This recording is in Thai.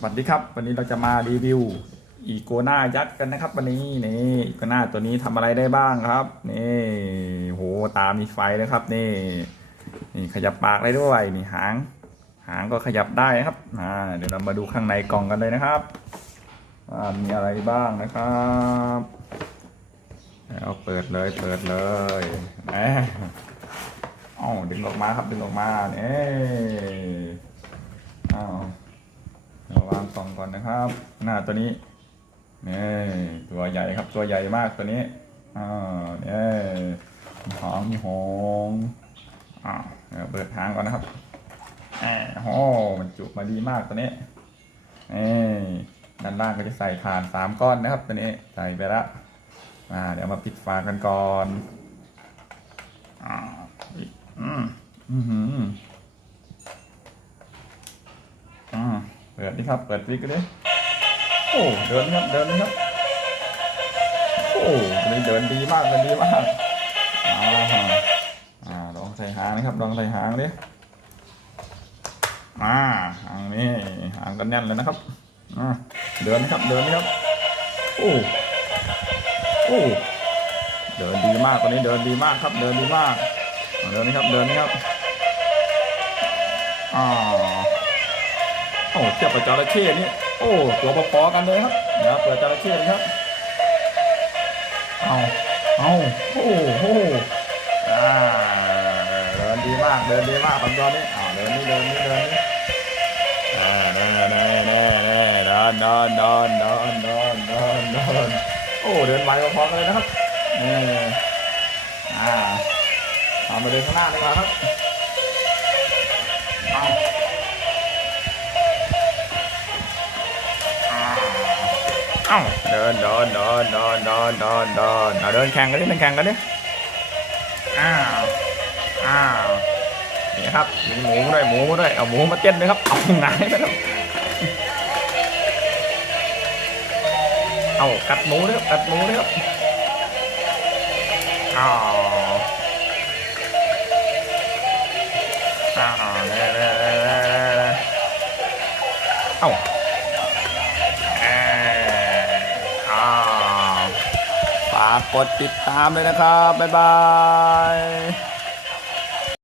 สวัสดีครับ วันนี้เราจะมารีวิวอีโกนายักษ์กันนะครับ วันนี้นี่อีโกนาตัวนี้ทำอะไรได้บ้างครับ นี่โหตามีไฟนะครับ นี่นี่ขยับปากได้ด้วยนี่หาง หางก็ขยับได้นะครับอ่าเดี๋ยวเรามาดูข้างในกล่องกันเลยนะครับว่ามีอะไรบ้างนะครับแล้วเปิดเลยเปิดเลยแหมอ้าดึงออกมาครับดึงออกมาเนี่ยอ้าว กล่องก่อนนะครับ หน้าตัวนี้นี่ตัวใหญ่ครับตัวใหญ่มากตัวนี้อ่าเนี่ยมีหางมีหงอ่าเปิดหางก่อนนะครับแอบโอ้มันจุมาดีมากตัวนี้นี่ด้านล่างก็จะใส่ถ่านสามก้อนนะครับตัวนี้ใส่ไปละอ่าเดี๋ยวมาปิดฝากันก่อนอ่าอีกอืมอือหือ อ่า เปิดนี่ครับ เปิดฟิกกันเลยโอ้เดินครับ เดินครับ โอ้ตัวนี้เดินดีมากเดินดีมากอ่าฮะอ่าลองใส่หางนะครับลองใส่หางดิอ่าหางนี่หางกันแน่นเลยนะครับอ่าเดินนะครับ เดินนะครับ โอ้โอ้เดินดีมากตัวนี้เดินดีมากครับ เดินดีมาก เดินนะครับ เดินนะครับอ่า โอ้เทียบกับจระเข้นี่โอ้ตัวพอๆกันเลยครับเดี๋ยวเปิดจระเข้เลยครับเอาเอาโอ้โหอ่าเดินดีมากเดินดีมากตอนตอนนี้อ่าเดินนี่เดินนี่เดินนี่อ่าเดินเดินเดินเดินเดินเดินเดินเดินเดินเดินเดินเดินโอ้เดินไวพอๆกันเลยนะครับนี่อ่าเอามาเดินข้างหน้าดีกว่าครับ เอ้าเดินเดินเดินเดินเดินเดินเดินเอาเดินแข่งกันดิเดินแข่งกันดิอ้าวอ้าวนี่ครับมีหมูด้วยหมูด้วยเอาหมูมาเต้นด้วยครับเอาหงายไปครับเอากัดหมูด้วยบกัดหมูด้วยครับอ้าวอ้าวเน่เน่เน่เน่เน่เอ้า ฝากกดติดตามเลยนะครับ บ๊ายบาย